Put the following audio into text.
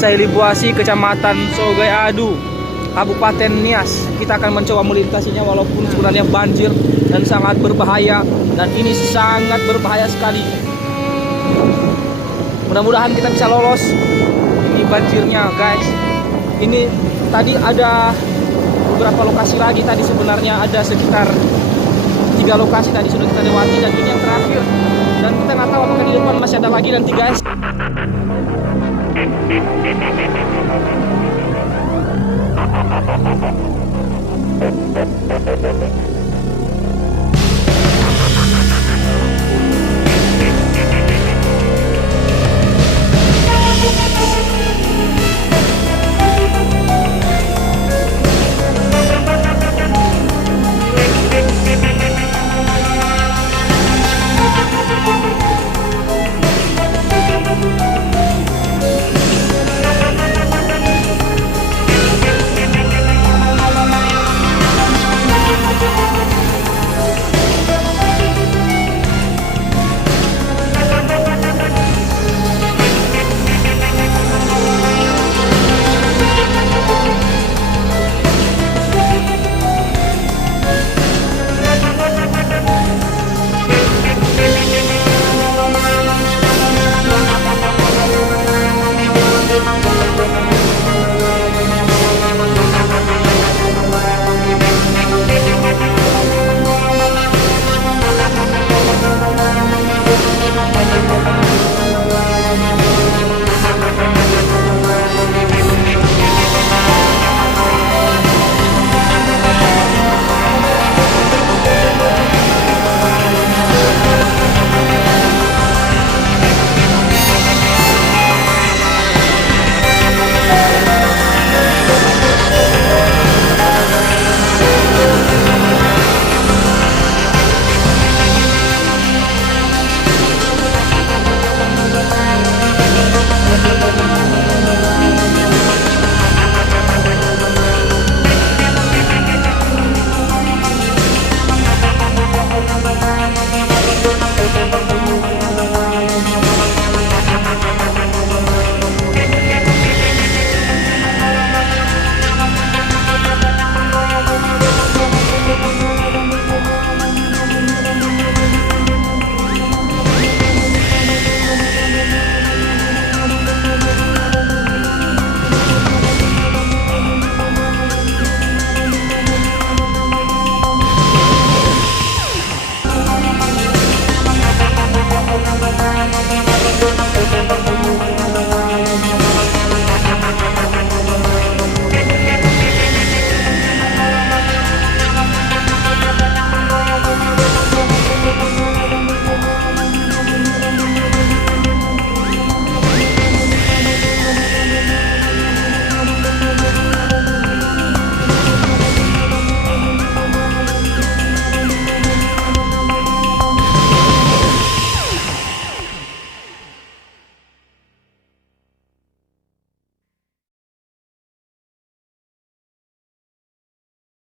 Desa Ilibuasi, Kecamatan Sogai Adu, Kabupaten Nias. Kita akan mencoba melintasinya walaupun sebenarnya banjir dan sangat berbahaya, dan ini sangat berbahaya sekali. Mudah-mudahan kita bisa lolos ini banjirnya, guys. Ini tadi ada beberapa lokasi lagi, tadi sebenarnya ada sekitar 3 lokasi tadi sudah kita lewati, dan ini yang terakhir. Dan kita nggak tahu apakah di depan masih ada lagi nanti, guys.